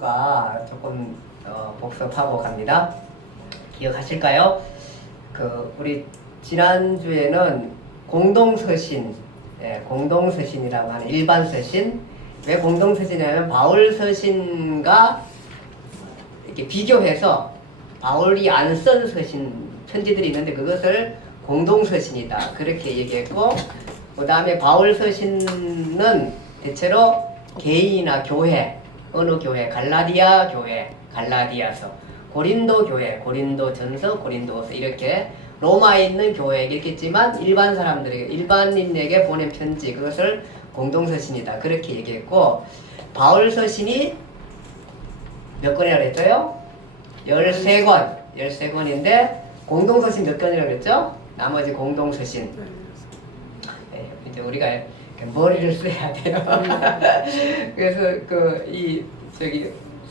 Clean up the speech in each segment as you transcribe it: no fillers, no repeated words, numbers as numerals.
지난주가 조금 복습하고 갑니다. 기억하실까요? 우리 지난주에는 공동서신, 공동서신이라고 하는 일반 서신. 왜 공동서신이냐면 바울 서신과 이렇게 비교해서 바울이 안 쓴 서신 편지들이 있는데 그것을 공동서신이다 그렇게 얘기했고, 그 다음에 바울 서신은 대체로 개인이나 교회, 어느 교회, 갈라디아 교회, 갈라디아서, 고린도 교회, 고린도 전서, 고린도서, 이렇게 로마에 있는 교회에게 있겠지만 일반 사람들에게, 일반인에게 보낸 편지, 그것을 공동서신이다 그렇게 얘기했고, 바울 서신이 몇 권이라고 그랬어요? 13권, 13권인데 공동서신 몇 권이라고 그랬죠? 나머지 공동서신. 네, 이제 우리가 머리를 써야 돼요. 그래서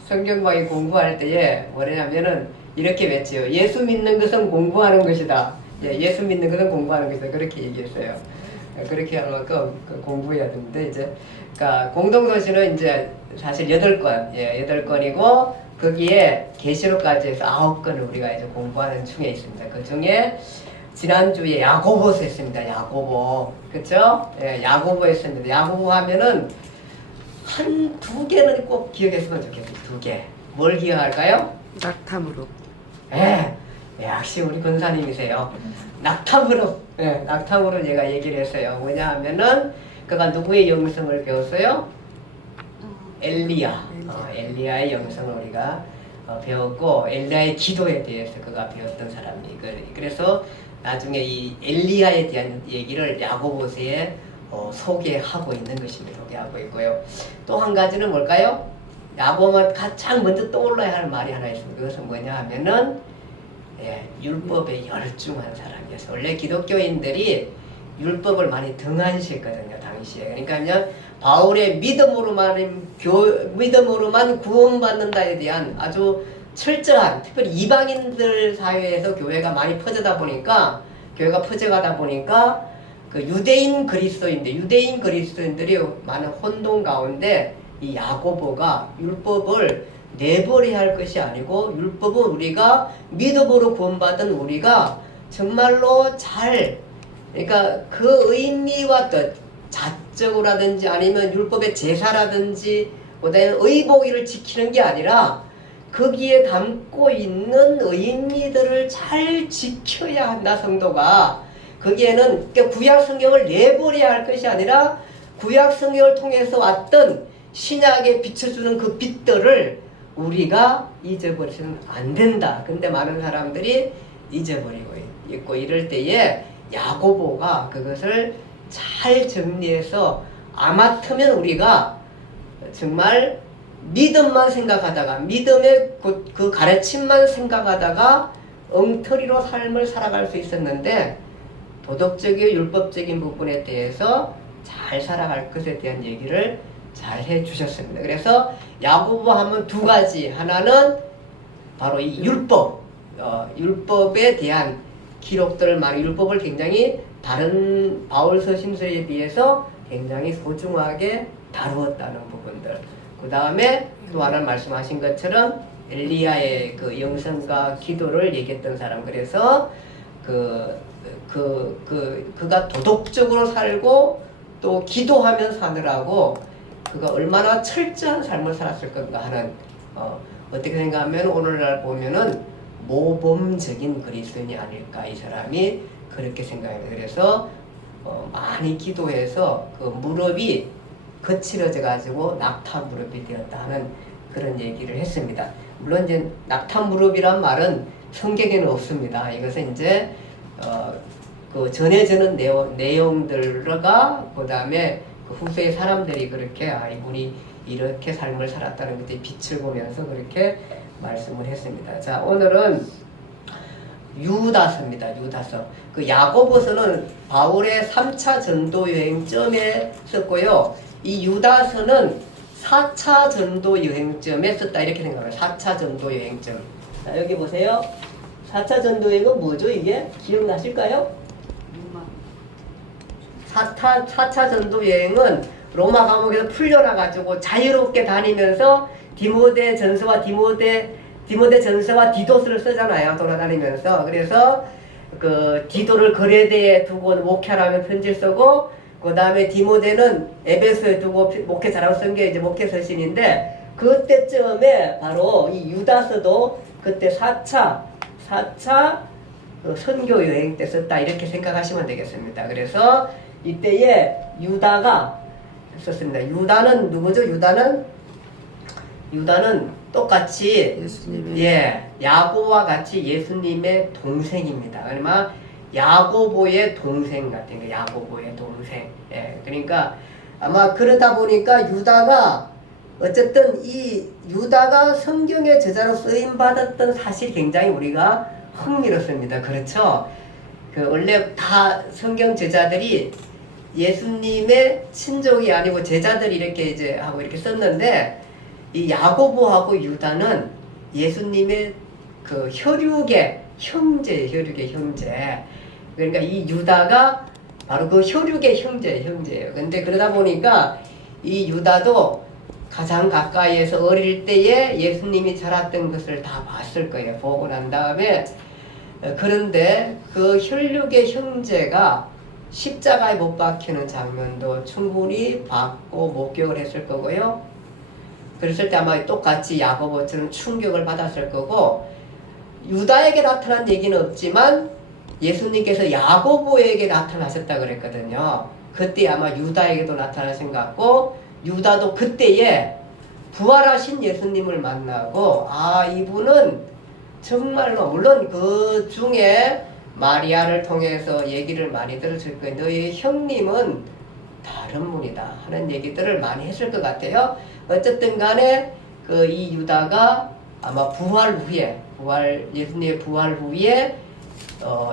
성경방위 공부할 때에 뭐냐면은 이렇게 외쳐요. 예수 믿는 것은 공부하는 것이다. 예수 믿는 것은 공부하는 것이다. 그렇게 얘기했어요. 그렇게 할 만큼 공부해야 되는데, 이제, 그러니까 공동서신은 이제 사실 8권, 8권이고, 거기에 계시록까지 해서 9권을 우리가 이제 공부하는 중에 있습니다. 그 중에 지난주에 야고보서 했습니다. 야고보. 그쵸? 야고보 했습니다. 야고보 하면은 한 2개는 꼭 기억했으면 좋겠어요. 2개. 뭘 기억할까요? 낙타무릎. 역시 우리 권사님이세요. 낙타무릎. 낙타무릎 얘가 얘기를 했어요. 뭐냐 하면은 그가 누구의 영성을 배웠어요? 엘리야. 엘리야의 영성을 우리가 배웠고, 엘리야의 기도에 대해서 그가 배웠던 사람이. 그래서 나중에 이 엘리야에 대한 얘기를 야고보서에 소개하고 있는 것입니다. 소개하고 있고요. 또 한 가지는 뭘까요? 야고보가 가장 먼저 떠올라야 할 말이 하나 있습니다. 그것은 뭐냐 하면은 율법에 열중한 사람이었어요. 원래 기독교인들이 율법을 많이 등한시했거든요, 당시에. 그러니까 바울의 믿음으로만 구원받는다에 대한 아주 철저한, 특별히 이방인들 사회에서 교회가 많이 교회가 퍼져가다 보니까 그 유대인 그리스도인들이 많은 혼돈 가운데 이 야고보가 율법을 내버려야 할 것이 아니고, 율법은 우리가 믿음으로 구원받은 우리가 정말로 그러니까 그 의미와 뜻, 자적으로라든지 아니면 율법의 제사라든지 그다음에 의복일을 지키는 게 아니라 거기에 담고 있는 의미들을 잘 지켜야 한다, 성도가. 거기에는 구약 성경을 내버려야 할 것이 아니라 구약 성경을 통해서 왔던 신약에 비춰주는 그 빛들을 우리가 잊어버리서는 안 된다. 근데 많은 사람들이 잊어버리고 있고, 이럴 때에 야고보가 그것을 잘 정리해서, 아마터면 우리가 정말 믿음만 생각하다가, 믿음의 그 가르침만 생각하다가 엉터리로 삶을 살아갈 수 있었는데, 도덕적이고 율법적인 부분에 대해서 잘 살아갈 것에 대한 얘기를 잘 해주셨습니다. 그래서 야고보 하면 2가지. 하나는 바로 이 율법에 대한 기록들을 율법을 굉장히 다른 바울 서신서에 비해서 굉장히 소중하게 다루었다는 부분들. 그 다음에 또 하나 말씀하신 것처럼 엘리야의 그 영성과 기도를 얘기했던 사람. 그래서 그가 도덕적으로 살고 또 기도하며 사느라고 그가 얼마나 철저한 삶을 살았을 건가 하는, 어떻게 생각하면 오늘날 보면은 모범적인 그리스도인이 아닐까, 이 사람이 그렇게 생각합니다. 그래서 많이 기도해서 그 무릎이 거칠어져 가지고 낙타 무릎이 되었다 하는 그런 얘기를 했습니다. 물론 이제 낙타 무릎이란 말은 성경에는 없습니다. 이것은 이제 그 전해지는 내용들과 그 다음에 그 후세의 사람들이 그렇게 이분이 이렇게 삶을 살았다는 것에 빛을 보면서 그렇게 말씀을 했습니다. 자, 오늘은 유다서입니다. 유다서. 그 야고보서는 바울의 3차 전도 여행점에 썼고요. 이 유다서는 4차 전도 여행점에 썼다, 이렇게 생각합니다. 4차 전도 여행점. 자, 여기 보세요. 4차 전도 여행은 뭐죠, 이게? 기억나실까요? 4차 전도 여행은 로마 감옥에서 풀려나가지고 자유롭게 다니면서 디모데 전서와 디도스를 쓰잖아요. 돌아다니면서. 그래서 그 디도를 거레대에 두고 목회하라며 편지를 쓰고, 그 다음에 디모데는 에베소에 두고 목회 잘하고 쓴 게 이제 목회 서신인데, 그때쯤에 바로 이 유다서도 그때 4차 그 선교 여행 때 썼다, 이렇게 생각하시면 되겠습니다. 그래서 이때에 유다가 썼습니다. 유다는 누구죠? 유다는 똑같이 예수님의 야고와 같이 예수님의 동생입니다. 그러면 야고보의 동생 같은 거, 야고보의 동생. 그러니까 아마 그러다 보니까 유다가 어쨌든 이 유다가 성경의 저자로 쓰임 받았던 사실이 굉장히 우리가 흥미롭습니다. 그렇죠? 그 원래 다 성경 제자들이 예수님의 친족이 아니고 제자들이 이렇게 이제 하고 이렇게 썼는데, 이 야고보하고 유다는 예수님의 그 혈육의 형제. 그러니까 이 유다가 바로 그 혈육의 형제예요. 근데 그러다 보니까 이 유다도 가장 가까이에서 어릴 때에 예수님이 자랐던 것을 다 봤을 거예요. 보고 난 다음에. 그런데 그 혈육의 형제가 십자가에 못 박히는 장면도 충분히 봤고 목격을 했을 거고요. 그랬을 때 아마 똑같이 야고보처럼 충격을 받았을 거고, 유다에게 나타난 얘기는 없지만 예수님께서 야고보에게 나타나셨다 그랬거든요. 그때 아마 유다에게도 나타나신 것 같고, 유다도 그때에 부활하신 예수님을 만나고, 아, 이분은 정말로, 물론 그 중에 마리아를 통해서 얘기를 많이 들었을 거예요. 너희 형님은 다른 분이다 하는 얘기들을 많이 했을 것 같아요. 어쨌든 간에 그 이 유다가 아마 예수님의 부활 후에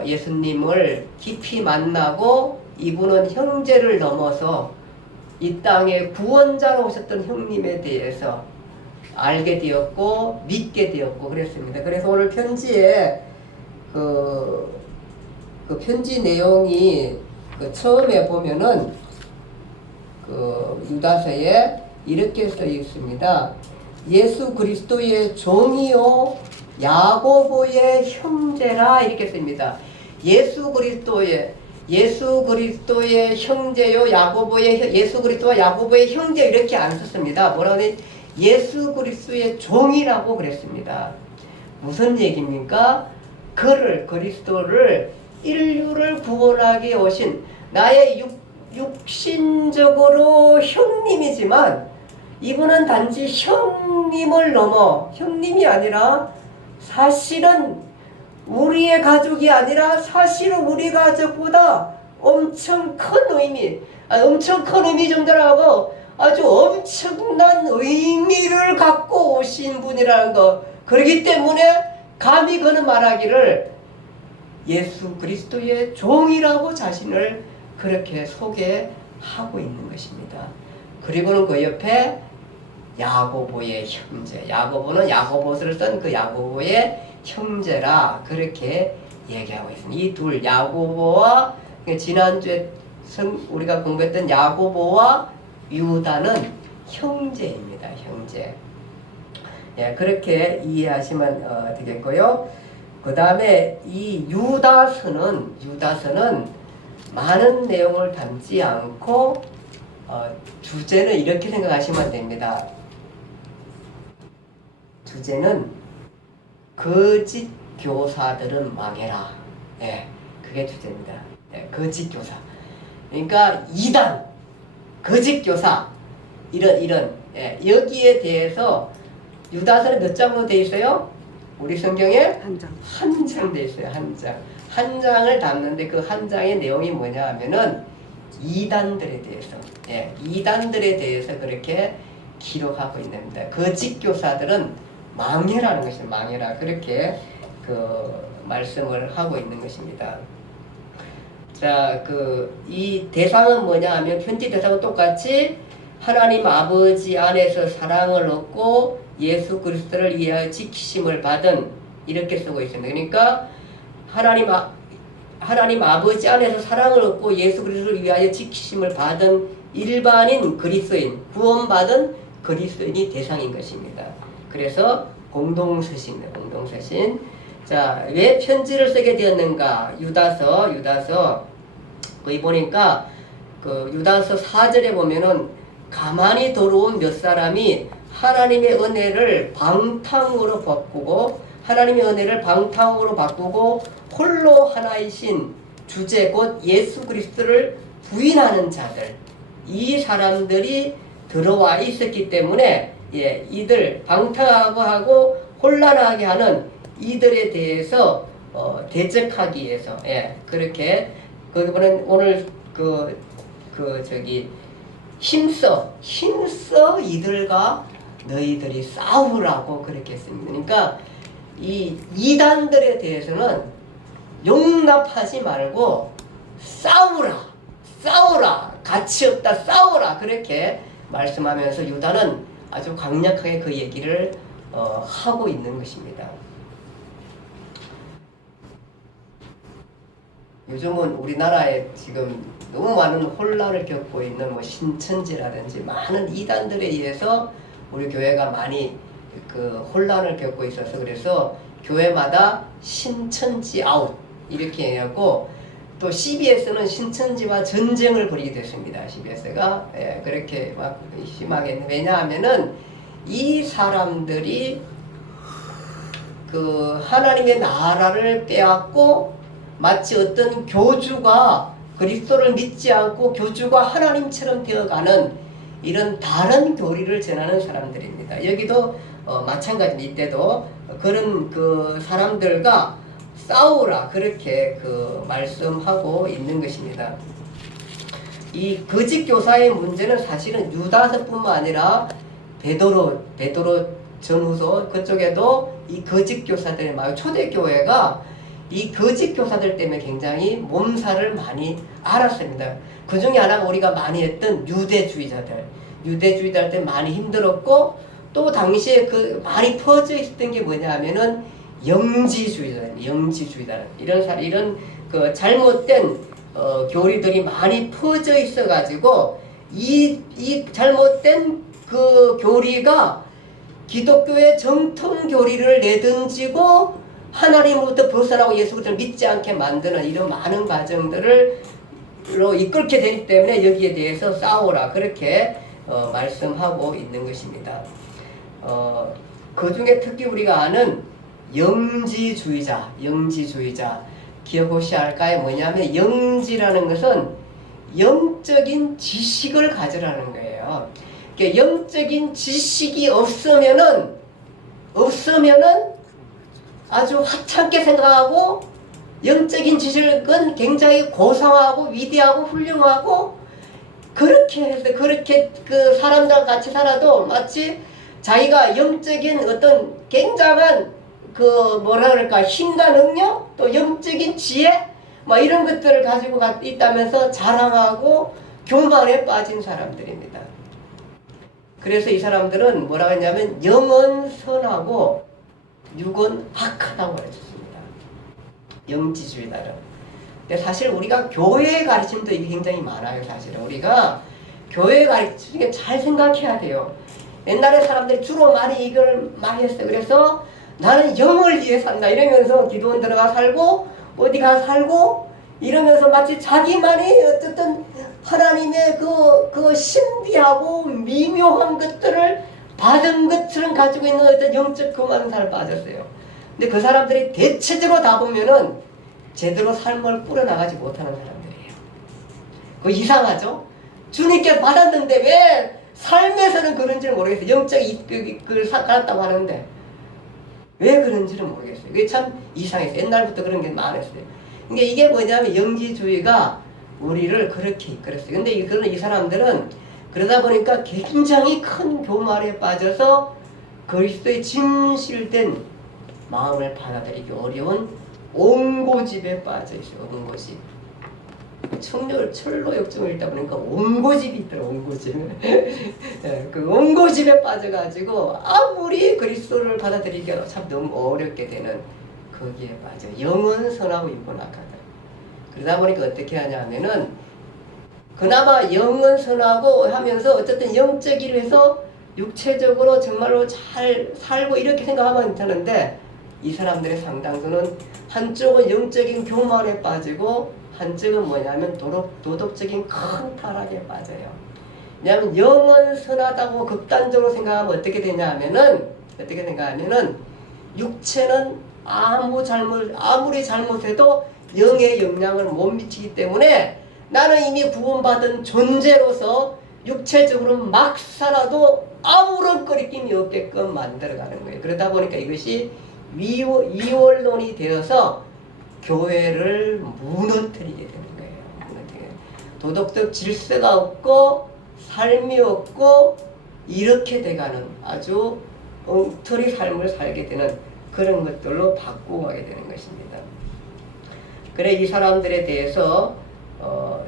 예수님을 깊이 만나고, 이분은 형제를 넘어서 이 땅에 구원자로 오셨던 형님에 대해서 알게 되었고 믿게 되었고 그랬습니다. 그래서 오늘 편지에 그 편지 내용이 그 처음에 보면은 그 유다서에 이렇게 써 있습니다. 예수 그리스도의 종이요 야고보의 형제라, 이렇게 씁니다. 예수 그리스도의 형제요 예수 그리스도와 야고보의 형제, 이렇게 안 썼습니다. 뭐라고 하니 예수 그리스도의 종이라고 그랬습니다. 무슨 얘기입니까? 그리스도를, 인류를 구원하게 오신 나의 육신적으로 형님이지만, 이분은 단지 형님을 넘어, 형님이 아니라 사실은 우리의 가족이 아니라 사실은 우리 가족보다 엄청 큰 의미 정도라고 아주 엄청난 의미를 갖고 오신 분이라는 거. 그렇기 때문에 감히 그는 말하기를 예수 그리스도의 종이라고 자신을 그렇게 소개하고 있는 것입니다. 그리고는 그 옆에 야고보의 형제, 야고보는 야고보서를 쓴 그 야고보의 형제라, 그렇게 얘기하고 있습니다. 이 둘, 야고보와 지난주에 우리가 공부했던 야고보와 유다는 형제입니다. 형제. 그렇게 이해하시면 되겠고요. 그 다음에 이 유다서는 많은 내용을 담지 않고 주제는 이렇게 생각하시면 됩니다. 주제는 거짓 교사들은 망해라. 그게 주제입니다. 거짓 교사. 그러니까 이단, 거짓 교사, 이런 여기에 대해서 유다서는 몇 장으로 되어 있어요? 우리 성경에 한 장 되어 있어요. 한 장을 담는데 그 한 장의 내용이 뭐냐 하면은 이단들에 대해서 그렇게 기록하고 있습니다. 거짓 교사들은 망해라는 것입니다. 망해라, 그렇게 그 말씀을 하고 있는 것입니다. 자, 이 대상은 뭐냐 하면, 편지 대상은 똑같이 하나님 아버지 안에서 사랑을 얻고 예수 그리스도를 위하여 지키심을 받은, 이렇게 쓰고 있습니다. 그러니까 하나님 아버지 안에서 사랑을 얻고 예수 그리스도를 위하여 지키심을 받은 일반인 그리스도인, 구원받은 그리스도인이 대상인 것입니다. 그래서 공동서신입니다. 공동서신. 자, 왜 편지를 쓰게 되었는가? 유다서 거기 보니까 그 유다서 4절에 보면은 가만히 들어온 몇 사람이 하나님의 은혜를 방탕으로 바꾸고 홀로 하나이신 주제 곧 예수 그리스도를 부인하는 자들, 이 사람들이 들어와 있었기 때문에 이들 방탕하고 혼란하게 하는 이들에 대해서 대적하기 위해서 그렇게 거기 보면 오늘 힘써 이들과 너희들이 싸우라고 그렇게 했습니다. 그러니까 이 이단들에 대해서는 용납하지 말고 싸우라 가치없다 싸우라 그렇게 말씀하면서 유다는 아주 강력하게 그 얘기를 하고 있는 것입니다. 요즘은 우리나라에 지금 너무 많은 혼란을 겪고 있는 신천지라든지 많은 이단들에 의해서 우리 교회가 많이 그 혼란을 겪고 있어서 그래서 교회마다 신천지 아웃 이렇게 해갖고 또 CBS는 신천지와 전쟁을 벌이게 됐습니다. CBS가 그렇게 막 심하게 왜냐하면은 이 사람들이 그 하나님의 나라를 빼앗고 마치 어떤 교주가 그리스도를 믿지 않고 교주가 하나님처럼 되어가는 이런 다른 교리를 전하는 사람들입니다. 여기도 마찬가지입니다. 이때도 그런 그 사람들과 싸우라 그렇게 그 말씀하고 있는 것입니다. 이 거짓 교사의 문제는 사실은 유다서뿐만 아니라 베드로 전후서 그쪽에도 이 거짓 교사들 초대교회가 이 거짓 교사들 때문에 굉장히 몸살을 많이 앓았습니다. 그 중에 하나가 우리가 많이 했던 유대주의자들 때 많이 힘들었고 또 당시에 그 많이 퍼져 있었던 게 뭐냐면은 영지주의자 이런 그 잘못된 교리들이 많이 퍼져 있어가지고 이 잘못된 그 교리가 기독교의 정통 교리를 내던지고 하나님으로부터 벗어나고 예수 그리스도를 믿지 않게 만드는 이런 많은 과정들로 이끌게 되기 때문에 여기에 대해서 싸우라 그렇게 말씀하고 있는 것입니다. 그 중에 특히 우리가 아는 영지주의자 기억하셔야 할까요? 뭐냐면 영지라는 것은 영적인 지식을 가지라는 거예요. 그러니까 영적인 지식이 없으면은 아주 하찮게 생각하고 영적인 지식은 굉장히 고상하고 위대하고 훌륭하고 그렇게 해서 그렇게 그 사람들과 같이 살아도 마치 자기가 영적인 어떤 굉장한 그 뭐라 그럴까 힘과 능력 또 영적인 지혜 뭐 이런 것들을 가지고 있다면서 자랑하고 교만에 빠진 사람들입니다. 그래서 이 사람들은 뭐라고 했냐면 영은 선하고 육은 악하다고 가르쳤습니다. 영지주의자는. 근데 사실 우리가 교회의 가르침도 이게 굉장히 많아요. 사실은 우리가 교회 가르침을 잘 생각해야 돼요. 옛날에 사람들이 주로 많이 이걸 많이 했어요. 그래서 나는 영을 위해 산다 이러면서 기도원 들어가 살고 어디 가 살고 이러면서 마치 자기만이 어쨌든 하나님의 그 신비하고 미묘한 것들을 받은 것처럼 가지고 있는 어떤 영적 교만한 사람을 빠졌어요. 근데 그 사람들이 대체적으로 다 보면은 제대로 삶을 꾸려나가지 못하는 사람들이에요. 그거 이상하죠? 주님께 받았는데 왜 삶에서는 그런지를 모르겠어요. 영적 이끌을 받았다고 하는데 왜 그런지는 모르겠어요. 그게 참 이상했어요. 옛날부터 그런 게 많았어요. 근데 이게 뭐냐면 영지주의가 우리를 그렇게 이끌었어요. 근데 이 사람들은 그러다 보니까 굉장히 큰 교만에 빠져서 그리스도의 진실된 마음을 받아들이기 어려운 옹고집에 빠져 있어요. 옹고집. 철로 역정을 읽다 보니까 옹고집이 있더라고요. 옹고집. 그 옹고집에 빠져가지고 아무리 그리스도를 받아들이기가 참 너무 어렵게 되는 거기에 빠져. 영은 선하고 육은 악하다. 그러다 보니까 어떻게 하냐면은 그나마 영은 선하고 하면서 어쨌든 영적 일을 해서 육체적으로 정말로 잘 살고 이렇게 생각하면 괜찮은데 이 사람들의 상당수는 한쪽은 영적인 교만에 빠지고 한쪽은 뭐냐면 도덕적인 큰 타락에 빠져요. 왜냐하면 영은 선하다고 극단적으로 생각하면 어떻게 되냐면은 육체는 아무리 잘못해도 영의 영향을 못 미치기 때문에 나는 이미 구원받은 존재로서 육체적으로 막 살아도 아무런 거리낌이 없게끔 만들어가는 거예요. 그러다 보니까 이것이 이원론이 되어서 교회를 무너뜨리게 되는 거예요. 도덕적 질서가 없고 삶이 없고 이렇게 돼가는 아주 엉터리 삶을 살게 되는 그런 것들로 바꾸고 가게 되는 것입니다. 그래 이 사람들에 대해서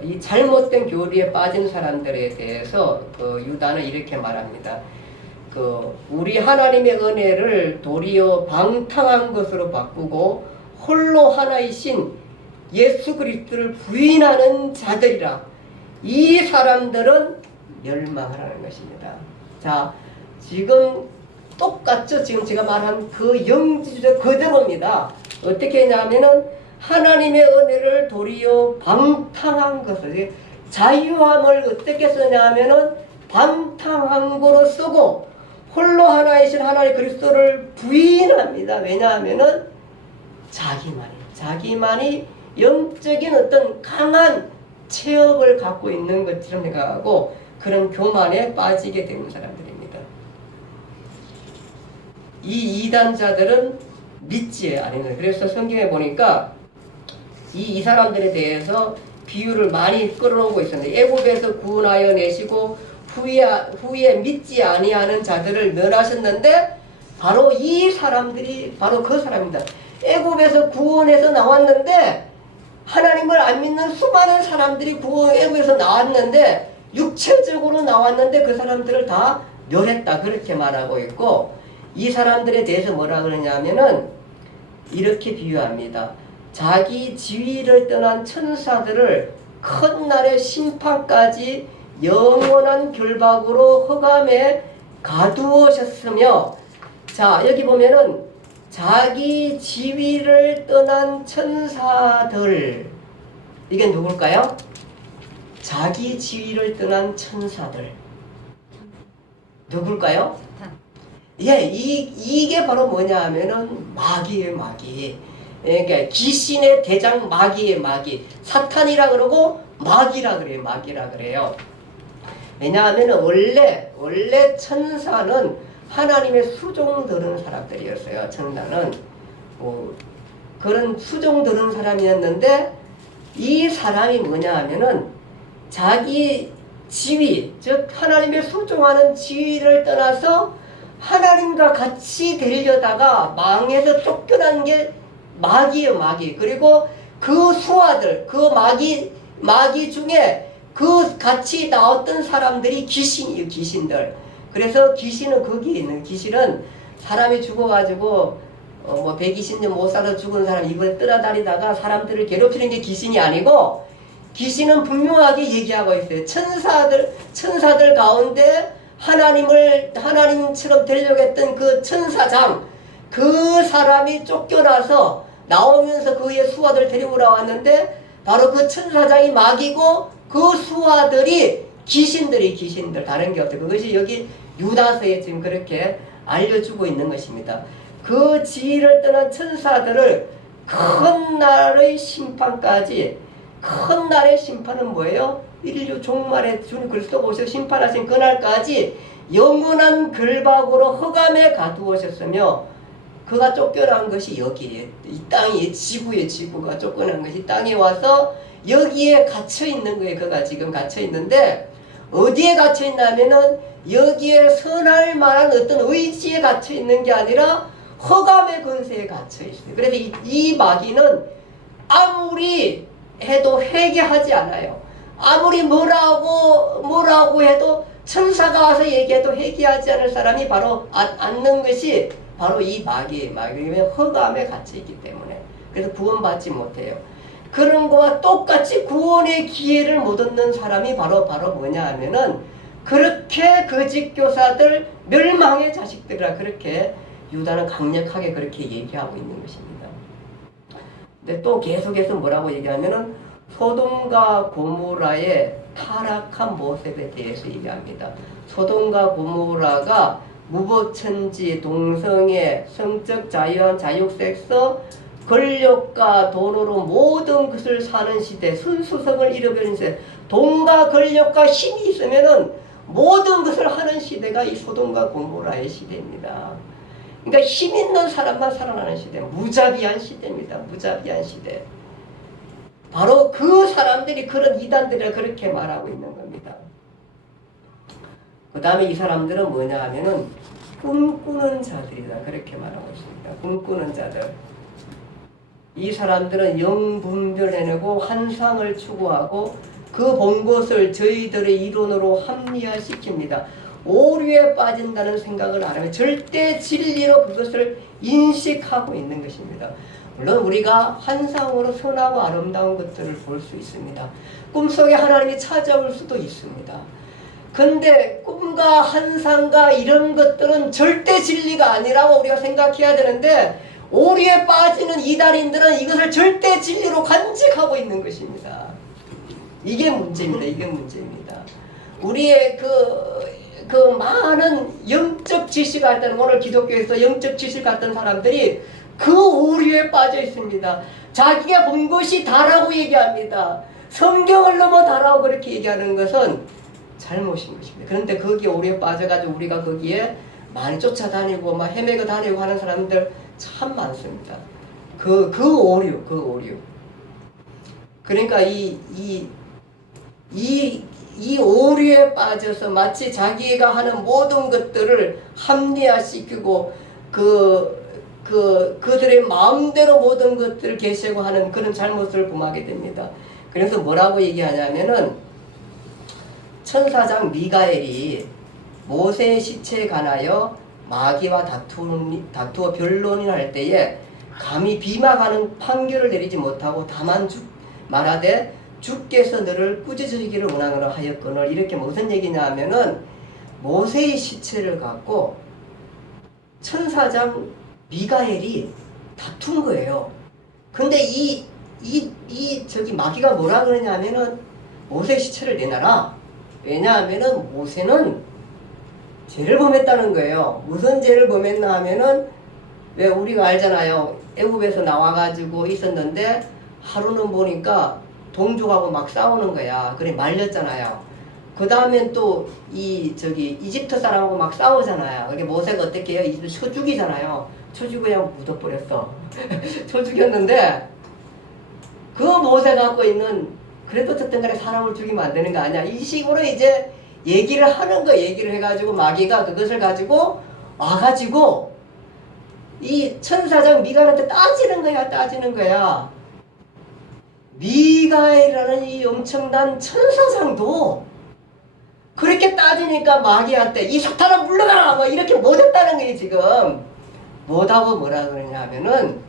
이 잘못된 교리에 빠진 사람들에 대해서 유다는 이렇게 말합니다. 우리 하나님의 은혜를 도리어 방탕한 것으로 바꾸고 홀로 하나이신 예수 그리스도를 부인하는 자들이라. 이 사람들은 멸망하라는 것입니다. 자, 지금 똑같죠? 지금 제가 말한 그 영지주제 그대로입니다. 어떻게 했냐면은 하나님의 은혜를 도리어 방탕한 것을 자유함을 어떻게 쓰냐면은 방탕한 거로 쓰고 홀로 하나이신 하나님 그리스도를 부인합니다. 왜냐하면은 자기만이 영적인 어떤 강한 체험을 갖고 있는 것처럼 생각하고 그런 교만에 빠지게 되는 사람들입니다. 이 이단자들은 믿지 않는. 그래서 성경에 보니까 이 사람들에 대해서 비유를 많이 끌어오고 있었는데 애굽에서 구원하여 내시고 후에 믿지 아니하는 자들을 멸하셨는데 바로 이 사람들이 바로 그 사람입니다. 애굽에서 구원해서 나왔는데 하나님을 안 믿는 수많은 사람들이 애굽에서 나왔는데 육체적으로 나왔는데 그 사람들을 다 멸했다 그렇게 말하고 있고 이 사람들에 대해서 뭐라 그러냐면은 이렇게 비유합니다. 자기 지위를 떠난 천사들을 큰 날의 심판까지 영원한 결박으로 흑암에 가두으셨으며 자 여기 보면은 자기 지위를 떠난 천사들 이게 누굴까요? 자기 지위를 떠난 천사들 누굴까요? 예, 이게 바로 뭐냐 하면은 마귀예요, 마귀. 그러니까 귀신의 대장 마귀예요, 마귀. 사탄이라 그러고 마귀라 그래요, 마귀라 그래요. 왜냐하면 원래 천사는 하나님의 수종 들은 사람들이었어요. 천사는 그런 수종 들은 사람이었는데 이 사람이 뭐냐 하면은 자기 지위, 즉 하나님의 수종하는 지위를 떠나서 하나님과 같이 되려다가 망해서 쫓겨난 게 마귀예요, 마귀. 그리고 그 수하들, 그 마귀 중에 그 같이 나왔던 사람들이 귀신이에요, 귀신들. 그래서 귀신은 거기에 있는 귀신은 사람이 죽어가지고 120년 못 살아 죽은 사람 이걸 떠나다니다가 사람들을 괴롭히는 게 귀신이 아니고 귀신은 분명하게 얘기하고 있어요. 천사들 가운데 하나님처럼 되려고 했던 그 천사장 그 사람이 쫓겨나서 나오면서 그의 수하들 데리고 왔는데 바로 그 천사장이 마귀고 그 수하들이 귀신들 다른 게 없어요. 그것이 여기 유다서에 지금 그렇게 알려주고 있는 것입니다. 그 지위를 떠난 천사들을 큰 날의 심판까지 큰 날의 심판은 뭐예요? 인류 종말에 주님 그리스도가 오셔서 심판하신 그날까지 영원한 결박으로 흑암에 가두으셨으며 그가 쫓겨난 것이 여기에 이 땅에 지구가 쫓겨난 것이 땅에 와서 여기에 갇혀 있는 거예요. 그가 지금 갇혀 있는데 어디에 갇혀 있냐면은 여기에 선할 만한 어떤 의지에 갇혀 있는 게 아니라 흑암의 권세에 갇혀 있어요. 그래서 이 마귀는 아무리 해도 회개하지 않아요. 아무리 뭐라고 해도 천사가 와서 얘기해도 회개하지 않을 사람이 바로 않는 것이 바로 이 마귀예요. 마귀는 흑암에 갇혀있기 때문에. 그래서 구원받지 못해요. 그런 거와 똑같이 구원의 기회를 못 얻는 사람이 바로 뭐냐 하면은 그렇게 거짓 교사들 멸망의 자식들이라 그렇게 유다는 강력하게 그렇게 얘기하고 있는 것입니다. 근데 또 계속해서 뭐라고 얘기하면은 소돔과 고모라의 타락한 모습에 대해서 얘기합니다. 소돔과 고모라가 무법천지, 동성애, 성적 자유한 자육섹서, 권력과 돈으로 모든 것을 사는 시대, 순수성을 잃어버린 시대, 돈과 권력과 힘이 있으면은 모든 것을 하는 시대가 이 소돔과 고모라의 시대입니다. 그러니까 힘 있는 사람만 살아나는 시대, 무자비한 시대입니다. 무자비한 시대. 바로 그 사람들이 그런 이단들이라 그렇게 말하고 있는 겁니다. 그 다음에 이 사람들은 뭐냐 하면은 꿈꾸는 자들이다 그렇게 말하고 있습니다. 꿈꾸는 자들. 이 사람들은 영분별해내고 환상을 추구하고 그 본 것을 저희들의 이론으로 합리화시킵니다. 오류에 빠진다는 생각을 안 하면 절대 진리로 그것을 인식하고 있는 것입니다. 물론 우리가 환상으로 선하고 아름다운 것들을 볼 수 있습니다. 꿈속에 하나님이 찾아올 수도 있습니다. 근데 꿈과 환상과 이런 것들은 절대 진리가 아니라고 우리가 생각해야 되는데 오류에 빠지는 이단인들은 이것을 절대 진리로 간직하고 있는 것입니다. 이게 문제입니다. 이게 문제입니다. 우리의 그 많은 영적 지식 같은 오늘 기독교에서 영적 지식 같은 사람들이 그 오류에 빠져 있습니다. 자기가 본 것이 다라고 얘기합니다. 성경을 넘어 다라고 그렇게 얘기하는 것은 잘못인 것입니다. 그런데 거기에 오류에 빠져가지고 우리가 거기에 많이 쫓아다니고 막 헤매고 다니고 하는 사람들 참 많습니다. 그 오류. 그러니까 이 오류에 빠져서 마치 자기가 하는 모든 것들을 합리화시키고 그들의 마음대로 모든 것들을 계시하고 하는 그런 잘못을 범하게 됩니다. 그래서 뭐라고 얘기하냐면은 천사장 미가엘이 모세의 시체에 관하여 마귀와 다투어 변론을 할 때에 감히 비방하는 판결을 내리지 못하고 다만 말하되 주께서 너를 꾸짖으시기를 원하노라 하였거늘. 이렇게 무슨 얘기냐 하면은 모세의 시체를 갖고 천사장 미가엘이 다툰 거예요. 근데 저기 마귀가 뭐라 그러냐 하면은 모세의 시체를 내놔라. 왜냐하면은 모세는 죄를 범했다는 거예요. 무슨 죄를 범했나 하면은 왜 우리가 알잖아요. 애굽에서 나와가지고 있었는데 하루는 보니까 동족하고 막 싸우는 거야. 그래 말렸잖아요. 그 다음엔 또 이집트 사람하고 막 싸우잖아요. 그게 모세가 어떻게 해요? 쳐 죽이잖아요. 쳐 죽여야 묻어버렸어. 쳐 죽였는데 그 모세 갖고 있는 그래도 어쨌든 간에 사람을 죽이면 안 되는 거 아니야. 이 식으로 이제 얘기를 하는 거 얘기를 해가지고 마귀가 그것을 가지고 와가지고 이 천사장 미가엘한테 따지는 거야. 미가엘이라는 이 엄청난 천사장도 그렇게 따지니까 마귀한테 이 사탄아 물러가라 뭐 이렇게 못했다는 거예요. 지금 못하고 뭐라 그러냐 하면은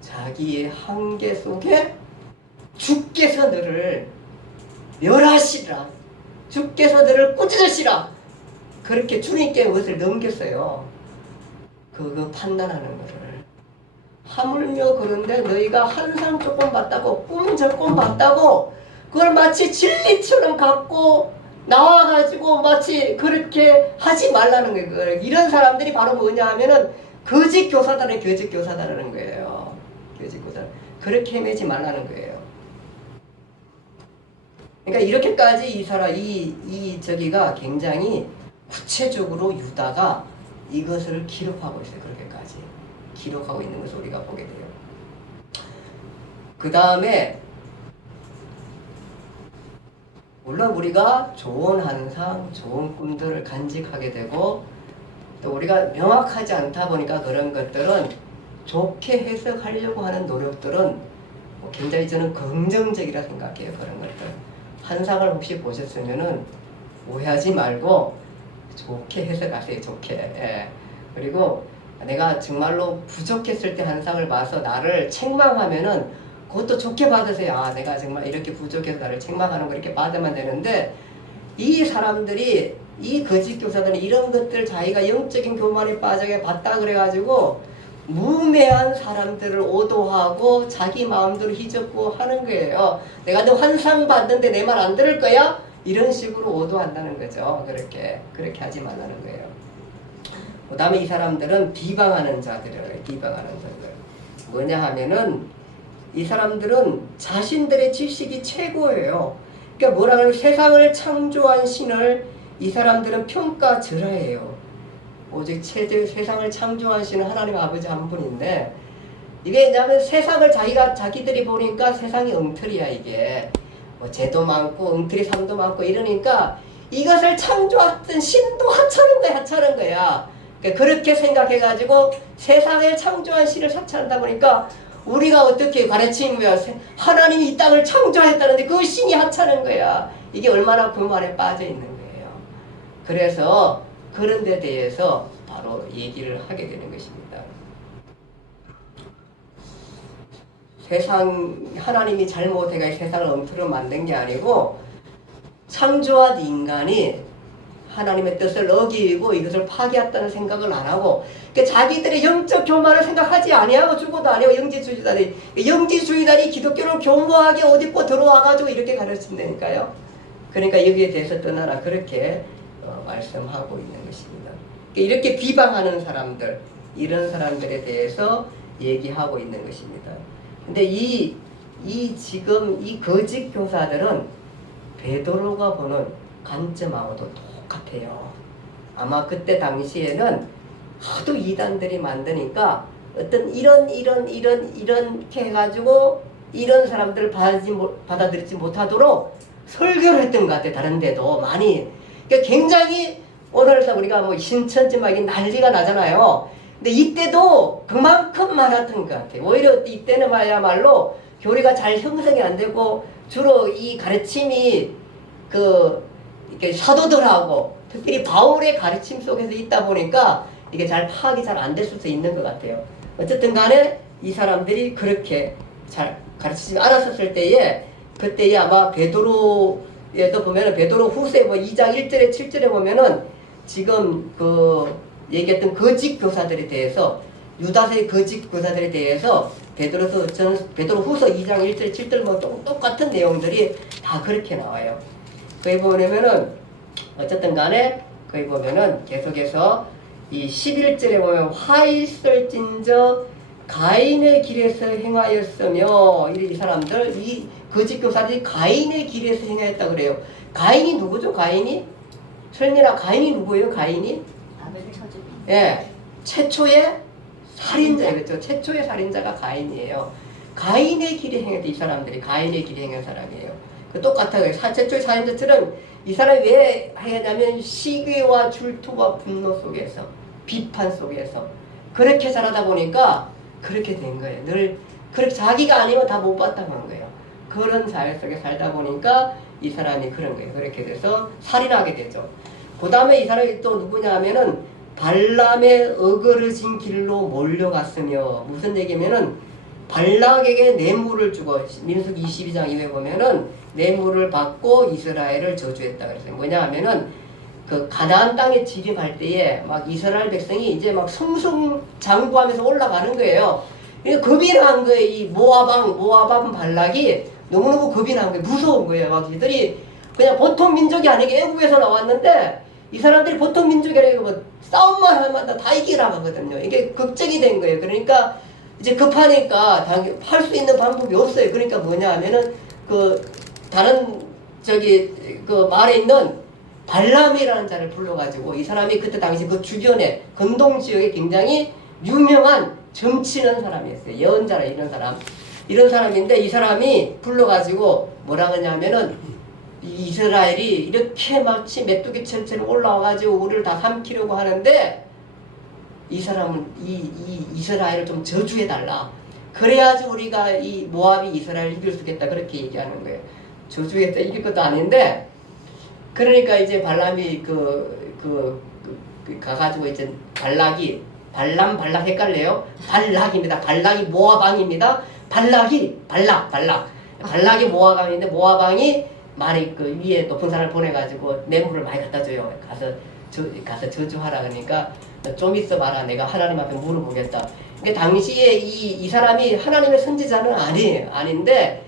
자기의 한계 속에 주께서 너를 멸하시라, 주께서 너를 꾸짖으시라, 그렇게 주님께 그것을 넘겼어요. 그거 판단하는 거를. 하물며 그런데 너희가 환상 조금 봤다고 꿈 조금 봤다고 그걸 마치 진리처럼 갖고 나와가지고 마치 그렇게 하지 말라는 거예요. 이런 사람들이 바로 뭐냐 하면은 거짓 교사다라는 거예요. 거짓 교사. 그렇게 헤매지 말라는 거예요. 그러니까 이렇게까지 저기가 굉장히 구체적으로 유다가 이것을 기록하고 있어요. 그렇게까지 기록하고 있는 것을 우리가 보게 돼요. 그 다음에 물론 우리가 좋은 환상, 좋은 꿈들을 간직하게 되고 또 우리가 명확하지 않다 보니까 그런 것들은 좋게 해석하려고 하는 노력들은 굉장히 저는 긍정적이라 생각해요. 그런 것들. 환상을 혹시 보셨으면은 오해하지 말고 좋게 해석하세요. 좋게. 예. 그리고 내가 정말로 부족했을 때 환상을 봐서 나를 책망하면은 그것도 좋게 받으세요. 아, 내가 정말 이렇게 부족해서 나를 책망하는 거 이렇게 받으면 되는데 이 사람들이 이 거짓 교사들은 이런 것들 자기가 영적인 교만에 빠져게 봤다 그래가지고 무매한 사람들을 오도하고 자기 마음대로 휘젓고 하는 거예요. 내가 너 환상 받는데 내 말 안 들을 거야? 이런 식으로 오도한다는 거죠. 그렇게 하지 말라는 거예요. 그 다음에 이 사람들은 비방하는 자들이에요. 비방하는 자들. 뭐냐 하면은 이 사람들은 자신들의 지식이 최고예요. 그러니까 뭐라 그러면 세상을 창조한 신을 이 사람들은 평가절하해요. 오직 세상을 창조한 신은 하나님 아버지 한 분인데, 이게 왜냐하면 세상을 자기들이 보니까 세상이 엉터리야. 이게 뭐 죄도 많고 엉터리 삶도 많고 이러니까 이것을 창조했던 신도 하찮은 거야. 그러니까 그렇게 생각해가지고 세상을 창조한 신을 사찰한다 보니까 우리가 어떻게 가르치면 하나님이 이 땅을 창조했다는데 그 신이 하찮은 거야. 이게 얼마나 교만에 빠져 있는 거예요. 그래서 그런 데 대해서 바로 얘기를 하게 되는 것입니다. 하나님이 잘못해가 세상을 엉터리로 만든 게 아니고 창조한 인간이 하나님의 뜻을 어기고 이것을 파괴했다는 생각을 안 하고, 그러니까 자기들의 영적 교만을 생각하지 아니하고 죽어도 아니고 영지주의자들이 기독교를 교모하게 옷 입고 들어와가지고 이렇게 가르친다니까요. 그러니까 여기에 대해서 떠나라 그렇게 말씀하고 있는 것입니다. 그러니까 이렇게 비방하는 사람들, 이런 사람들에 대해서 얘기하고 있는 것입니다. 근데 지금 이 거짓 교사들은 베드로가 보는 관점하고도 똑같아요. 아마 그때 당시에는 하도 이단들이 만드니까 어떤 이렇게 해가지고 이런 사람들을 받아들이지 못하도록 설교를 했던 것 같아요. 다른 데도 많이. 그러니까 굉장히 오늘날 우리가 뭐 신천지막이 난리가 나잖아요. 근데 이때도 그만큼 많았던 것 같아요. 오히려 이때는 말야말로 교리가 잘 형성이 안 되고 주로 이 가르침이 이렇게 사도들하고 특별히 바울의 가르침 속에서 있다 보니까 이게 잘 파악이 잘 안 될 수도 있는 것 같아요. 어쨌든 간에 이 사람들이 그렇게 잘 가르치지 않았었을 때에, 그때에 아마 베드로에도 보면은 베드로 후세 2장 1절에 7절에 보면은 지금 얘기했던 거짓 교사들에 대해서, 유다서의 거짓 교사들에 대해서 베드로 후서 2장 1절 7절 뭐 똑같은 내용들이 다 그렇게 나와요. 거기 보면은 어쨌든 간에 거기 보면은 계속해서 이 11절에 보면 화 있을진저 가인의 길에서 행하였으며, 이 사람들 이 거짓 교사들이 가인의 길에서 행하였다 그래요. 가인이 누구죠? 가인이? 설민아, 가인이 누구예요? 가인이? 예, 최초의 살인자겠죠. 최초의 살인자가 가인이에요. 가인의 길에 행했다. 이 사람들이 가인의 길에 행한 사람이에요. 똑같아요. 최초의 살인자들은 이 사람이 왜 하냐면 시기와 질투와 분노 속에서, 비판 속에서 그렇게 자라다 보니까 그렇게 된 거예요. 늘 그렇게 자기가 아니면 다 못 봤다고 한 거예요. 그런 사회 속에 살다 보니까 이 사람이 그런 거예요. 그렇게 돼서 살인하게 되죠. 그 다음에 이 사람이 또 누구냐 하면은 발람의 어그러진 길로 몰려갔으며, 무슨 얘기냐면은 발락에게 뇌물을 주고, 민수기 22장 이후에 보면은 뇌물을 받고 이스라엘을 저주했다 그랬어요. 뭐냐 하면은 가나안 땅에 진입할 때에 막 이스라엘 백성이 이제 막 승승장구하면서 올라가는 거예요. 그러니까 겁이 난 거예요. 이 모아방 발락이 너무너무 겁이 난 거예요. 무서운 거예요. 막 이들이 그냥 보통 민족이 아니게 애국에서 나왔는데, 이 사람들이 보통 민족이 아니고 뭐 싸움만 하면 다 이기라고 하거든요. 이게 걱정이 된 거예요. 그러니까 이제 급하니까 할 수 있는 방법이 없어요. 그러니까 뭐냐 하면은 다른 말에 있는 발람이라는 자를 불러가지고, 이 사람이 그때 당시 그 주변에 건동 지역에 굉장히 유명한 점치는 사람이었어요. 예언자라 이런 사람인데, 이 사람이 불러가지고 뭐라 그러냐면은 이스라엘이 이렇게 마치 메뚜기처럼 올라와가지고 우리를 다 삼키려고 하는데, 이 사람은 이스라엘을 좀 저주해달라. 그래야지 우리가 이 모압이 이스라엘을 이길 수 있겠다. 그렇게 얘기하는 거예요. 저주했다 이길 것도 아닌데, 그러니까 이제 발람이 가가지고 이제 발락 헷갈려요. 발락입니다. 발락이 모압왕입니다. 발락이 모압왕인데, 모압왕이 말이 그 위에 높은 산을 보내가지고 뇌물을 많이 갖다 줘요. 가서 저주하라. 그러니까 좀 있어봐라. 내가 하나님 앞에 물어보겠다. 그러니까 당시에 이 사람이 하나님의 선지자는 아닌데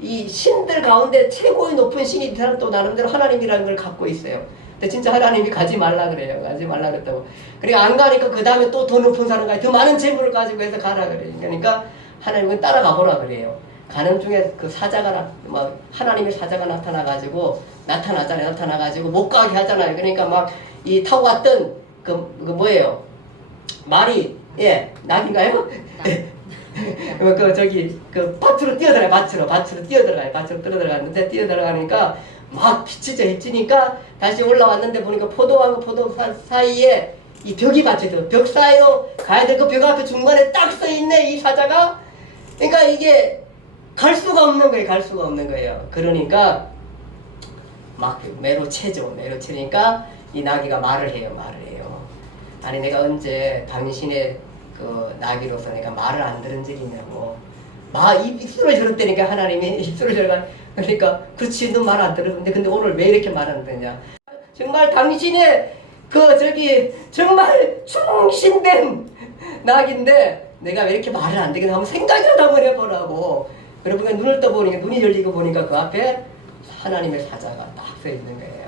이 신들 가운데 최고의 높은 신이 이 사람 또 나름대로 하나님이라는 걸 갖고 있어요. 근데 진짜 하나님이 가지 말라 그래요. 가지 말라 그랬다고. 그러니까 안 가니까 그 다음에 또 더 높은 산을 가요. 더 많은 재물을 가지고 해서 가라 그래요. 그러니까 하나님은 따라가 보라 그래요. 가는 중에 그 사자가 막 하나님의 사자가 나타나가지고 못 가게 하잖아요. 그러니까 막 이 타고 왔던 그 뭐예요? 말이 낙인가요? 그 밭으로 뛰어들어가요. 밭으로 뛰어들어갔는데 뛰어들어가니까 막 빛이 져지니까 다시 올라왔는데 보니까 포도하고 포도 사이에 이 벽이 받쳐져. 벽 사이로 가야 될 그 벽 앞에 중간에 딱 서 있네 이 사자가. 그러니까 이게 갈 수가 없는 거예요. 그러니까 막 매로 채니까 이 나귀가 말을 해요. 아니 내가 언제 당신의 그 나귀로서 내가 말을 안 들은 적이 있냐고. 입술을 저렸다니까 하나님이 입술을 저러가. 그러니까 그렇지 너 말 안 들었는데 근데 오늘 왜 이렇게 말 안 듣냐. 정말 당신의 정말 충신된 낙인데 내가 왜 이렇게 말을 안 되겠나 한번 생각이라도 한번 해보라고. 그러니까 눈을 떠보니까 눈이 열리고 보니까 그 앞에 하나님의 사자가 딱 서 있는 거예요.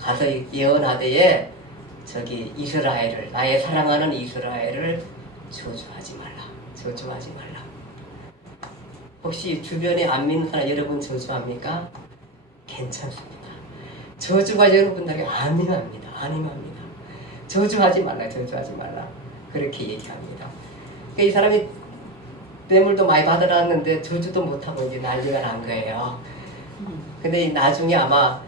가서 예언하되에 이스라엘을 나의 사랑하는 이스라엘을 저주하지 말라. 혹시 주변에 안 믿는 사람 여러분 저주합니까? 괜찮습니다. 저주가 여러분들에게 안임합니다. 저주하지 말라. 그렇게 얘기합니다. 그러니까 이 사람이 뇌물도 많이 받아놨는데 저주도 못하고 이제 난리가 난 거예요. 근데 나중에 아마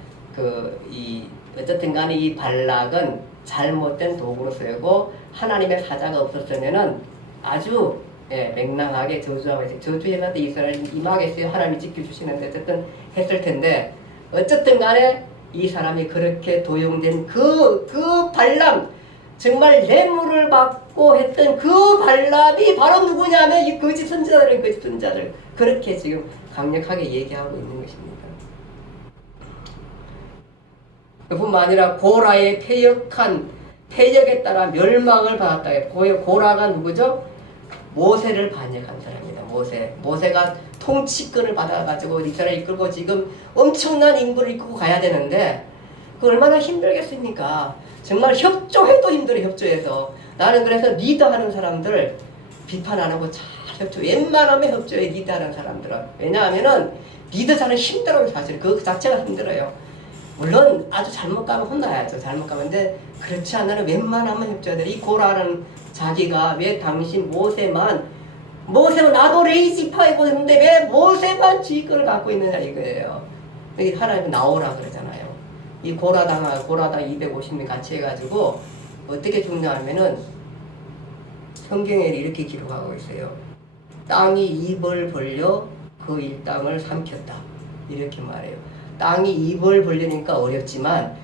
어쨌든 간에 이 발락은 잘못된 도구로 쓰고 하나님의 사자가 없었으면은 아주 맹랑하게 저주해만 이스라엘이 임하겠어요. 하나님이 지켜주시는데 어쨌든 했을 텐데 어쨌든 간에 이 사람이 그렇게 도용된 그 발람 정말 뇌물을 받고 했던 그 발람이 바로 누구냐면 이 거짓 선지자들 그렇게 지금 강력하게 얘기하고 있는 것입니다. 그뿐만 아니라 고라의 패역에 따라 멸망을 받았다. 고라가 누구죠? 모세를 반역한 사람입니다. 모세가 통치권을 받아가지고 이스라엘 이끌고 지금 엄청난 인구를 이끌고 가야 되는데 그 얼마나 힘들겠습니까? 정말 협조해도 힘들어. 협조해서 나는 그래서 리더하는 사람들 비판 안 하고 잘 웬만하면 협조해. 리더하는 사람들은 왜냐하면은 리더 자는 힘들어요. 사실 그 자체가 힘들어요. 물론 아주 잘못 가면 혼나야죠. 잘못 가는데 그렇지 않으면 웬만하면 협조해야 돼. 이 고라는 자기가 왜 당신 모세만 나도 레이지파이고 했는데 왜 모세만 지휘권을 갖고 있느냐 이거예요. 여기 하나님이 나오라 그러잖아요. 이 고라당 250명 같이 해가지고 어떻게 죽냐면은 성경에 이렇게 기록하고 있어요. 땅이 입을 벌려 그 일당을 삼켰다. 이렇게 말해요. 땅이 입을 벌리니까 어렵지만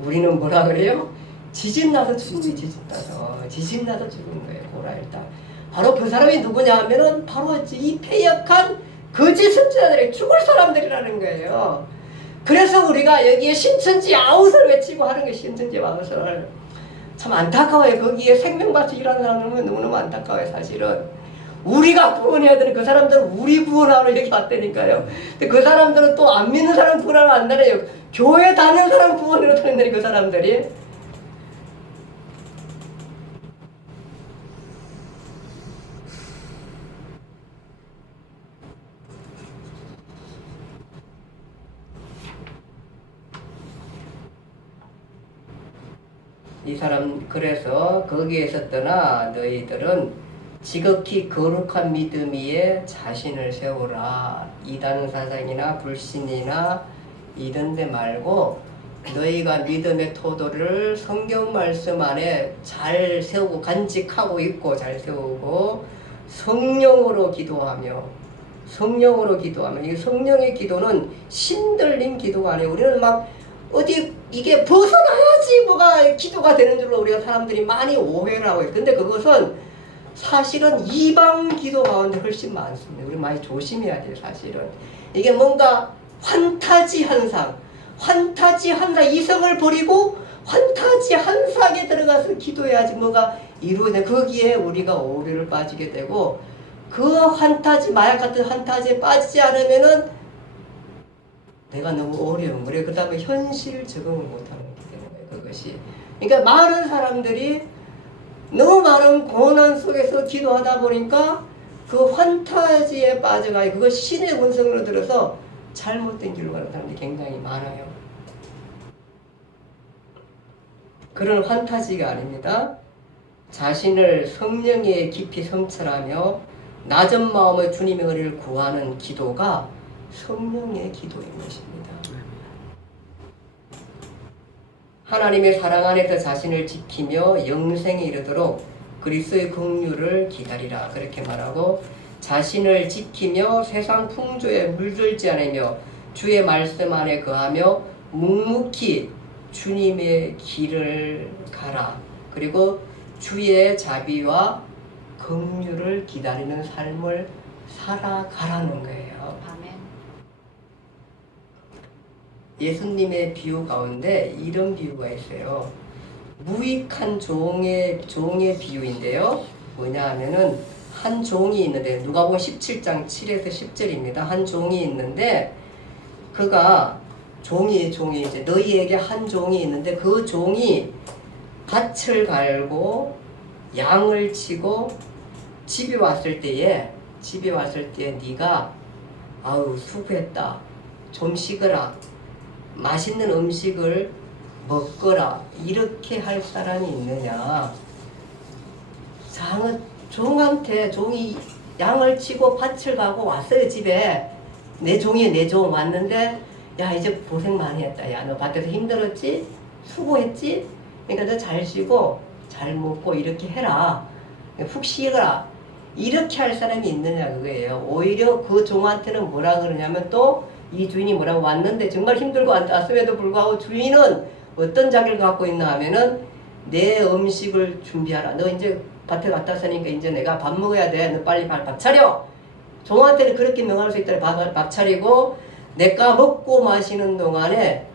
우리는 뭐라 그래요? 지진나서 죽은 거예요. 지진나서 죽은 거예요. 고라 일당. 바로 그 사람이 누구냐 하면은 바로 이 패역한 거짓 선지자들이 죽을 사람들이라는 거예요. 그래서 우리가 여기에 신천지 아웃을 외치고 하는 게 신천지 아웃을. 참 안타까워요. 거기에 생명 바쳐 일하는 사람들은 너무너무 안타까워요. 사실은. 우리가 구원해야 되는 그 사람들은 우리 구원하러 여기 왔다니까요. 근데 그 사람들은 또 안 믿는 사람 구원하러 안 다녀요. 교회 다니는 사람 구원하러 다닌다니 그 사람들이. 이 사람 그래서 거기에서 떠나 너희들은 지극히 거룩한 믿음 위에 자신을 세우라. 이단 사상이나 불신이나 이런 데 말고 너희가 믿음의 토도를 성경 말씀 안에 잘 세우고 간직하고 있고 잘 세우고 성령으로 기도하며 이 성령의 기도는 신들린 기도가 아니에요. 우리는 막 어디 이게 벗어나야지 뭐가 기도가 되는 줄로 우리가 사람들이 많이 오해를 하고 있어요. 근데 그것은 사실은 이방 기도 가운데 훨씬 많습니다. 우리 많이 조심해야 돼요. 사실은 이게 뭔가 환타지 한상, 환타지 한상, 이성을 버리고 환타지 한상에 들어가서 기도해야지 뭐가 이루어져. 거기에 우리가 오류를 빠지게 되고, 그 환타지, 마약 같은 환타지에 빠지지 않으면은 내가 너무 어려운 거래. 그 다음에 현실 적응을 못하는 게 되는 거예요, 그것이. 그러니까 많은 사람들이 너무 많은 고난 속에서 기도하다 보니까 그 환타지에 빠져가지고 그거 신의 본성으로 들어서 잘못된 길로 가는 사람들이 굉장히 많아요. 그런 환타지가 아닙니다. 자신을 성령에 깊이 성찰하며 낮은 마음의 주님의 은혜를 구하는 기도가 성령의 기도인 것입니다. 하나님의 사랑 안에서 자신을 지키며 영생에 이르도록 그리스도의 긍휼을 기다리라, 그렇게 말하고, 자신을 지키며 세상 풍조에 물들지 않으며 주의 말씀 안에 거하며 묵묵히 주님의 길을 가라. 그리고 주의 자비와 긍휼을 기다리는 삶을 살아가라는 거예요. 아멘. 예수님의 비유 가운데 이런 비유가 있어요. 무익한 종의 비유인데요. 뭐냐 하면은 한 종이 있는데, 누가복음 17장 7에서 10절입니다. 한 종이 있는데, 그가 종이 이제 너희에게 한 종이 있는데, 그 종이 밭을 갈고 양을 치고 집에 왔을 때에 네가 아우 수고했다, 좀 쉬거라, 맛있는 음식을 먹거라, 이렇게 할 사람이 있느냐. 종한테, 종이 양을 치고 밭을 가고 왔어요. 집에 내 종 왔는데, 야 이제 고생 많이 했다, 야 너 밭에서 힘들었지, 수고했지, 그러니까 너 잘 쉬고 잘 먹고 이렇게 해라, 푹 쉬거라, 이렇게 할 사람이 있느냐 그거예요. 오히려 그 종한테는 뭐라 그러냐면, 또 이 주인이 뭐라고 왔는데 정말 힘들고 왔음에도 불구하고 주인은 어떤 자기를 갖고 있나 하면은, 내 음식을 준비하라, 너 이제 밭에 갔다 왔으니까 이제 내가 밥 먹어야 돼, 너 빨리 밥 차려. 종한테는 그렇게 명할 수 있다. 밥 차리고 내가 먹고 마시는 동안에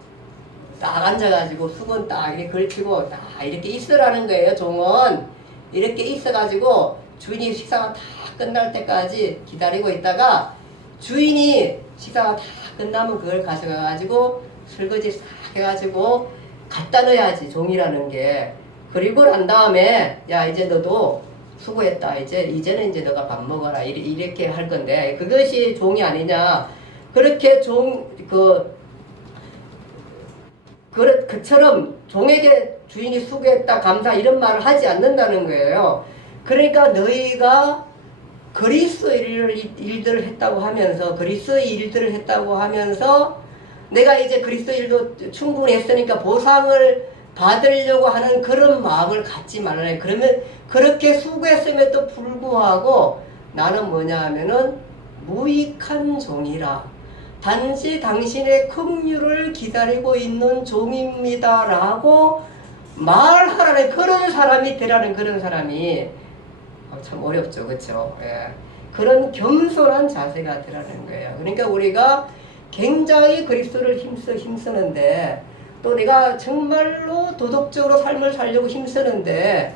딱 앉아가지고 수건 딱 이렇게 걸치고 딱 이렇게 있으라는 거예요. 종은 이렇게 있어가지고 주인이 식사가 다 끝날 때까지 기다리고 있다가, 주인이 식사가 다 끝나면 그걸 가져가가지고 설거지 싹 해가지고 갖다 넣어야지, 종이라는 게. 그리고 난 다음에 야 이제 너도 수고했다, 이제는 이제 너가 밥 먹어라, 이렇게 할 건데, 그것이 종이 아니냐. 그렇게 그처럼 종에게 주인이 수고했다, 감사, 이런 말을 하지 않는다는 거예요. 그러니까 너희가 그리스도의 일들을 했다고 하면서, 내가 이제 그리스도 일도 충분히 했으니까 보상을 받으려고 하는 그런 마음을 갖지 말아요. 그러면 그렇게 수고했음에도 불구하고 나는 뭐냐 하면은 무익한 종이라, 단지 당신의 긍휼을 기다리고 있는 종입니다 라고 말하라는, 그런 사람이 되라는, 그런 사람이 참 어렵죠, 그렇죠? 예. 그런 겸손한 자세가 되라는 거예요. 그러니까 우리가 굉장히 그리스도를 힘쓰는데, 또 내가 정말로 도덕적으로 삶을 살려고 힘쓰는데,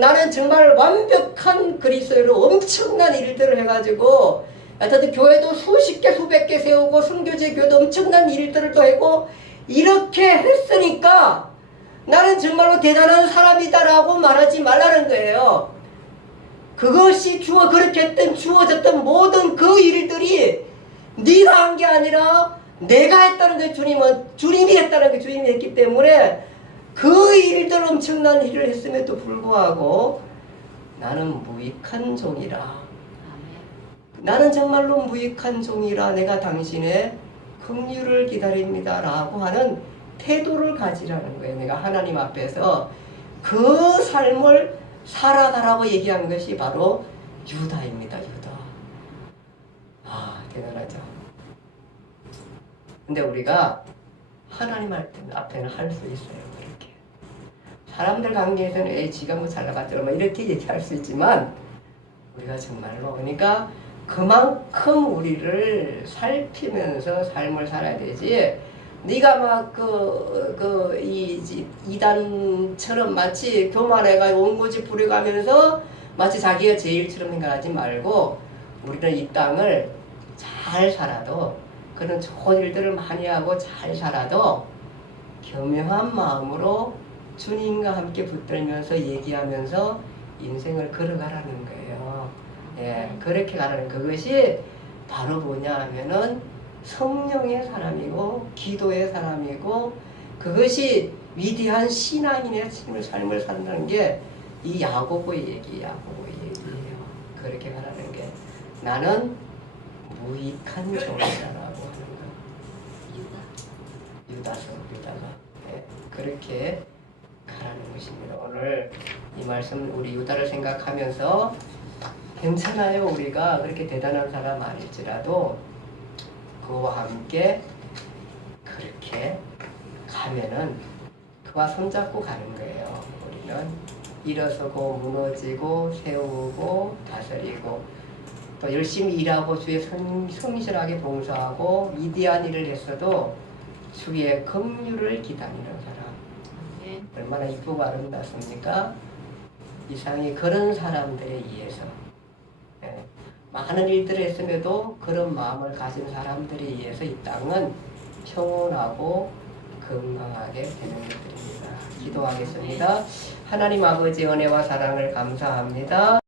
나는 정말 완벽한 그리스도로 엄청난 일들을 해가지고, 하여튼 교회도 수십 개 수백 개 세우고 순교제 교회도 엄청난 일들을 또 하고 이렇게 했으니까 나는 정말로 대단한 사람이다라고 말하지 말라는 거예요. 그것이 그렇게 했던 주어졌던 모든 그 일들이 네가 한 게 아니라 내가 했다는 게, 주님이 했다는 게, 주님이 했기 때문에 그 일들, 엄청난 일을 했음에도 불구하고 나는 무익한 종이라, 나는 정말로 무익한 종이라, 내가 당신의 긍휼을 기다립니다 라고 하는 태도를 가지라는 거예요. 내가 하나님 앞에서 그 삶을 살아가라고 얘기한 것이 바로 유다입니다. 유다. 대단하죠. 근데 우리가 하나님 앞에는 할 수 있어요. 그렇게 사람들 관계에서는 지가 뭐 잘 나갔더라 이렇게 얘기할 수 있지만, 우리가 정말로, 그러니까 그만큼 우리를 살피면서 삶을 살아야 되지. 네가 막 이단처럼 마치 교만해가 온고집 부려가면서 마치 자기가 제일처럼 생각하지 말고 우리는 이 땅을 잘 살아도 그런 좋은 일들을 많이 하고 잘 살아도 교묘한 마음으로 주님과 함께 붙들면서 얘기하면서 인생을 걸어가라는 거예요. 예, 그렇게 가라는 그것이 바로 뭐냐 하면은 성령의 사람이고 기도의 사람이고 그것이 위대한 신앙인의 삶을 산다는 게 이 야고보의 얘기예요. 그렇게 가라는 게 나는 무익한 종이다라고 하는 거. 유다가 네, 그렇게 가라는 것입니다. 오늘 이 말씀 우리 유다를 생각하면서 괜찮아요. 우리가 그렇게 대단한 사람 아닐지라도 그와 함께 그렇게 가면은 그와 손잡고 가는 거예요. 우리는 일어서고 무너지고 세우고 다스리고 또 열심히 일하고 주의 성실하게 봉사하고 위대한 일을 했어도 주의 긍휼을 기다리는 사람. 얼마나 이쁘고 아름답습니까? 이상이 그런 사람들에 의해서 많은 일들을 했음에도 그런 마음을 가진 사람들에 의해서 이 땅은 평온하고 건강하게 되는 것들입니다. 기도하겠습니다. 하나님 아버지 은혜와 사랑을 감사합니다.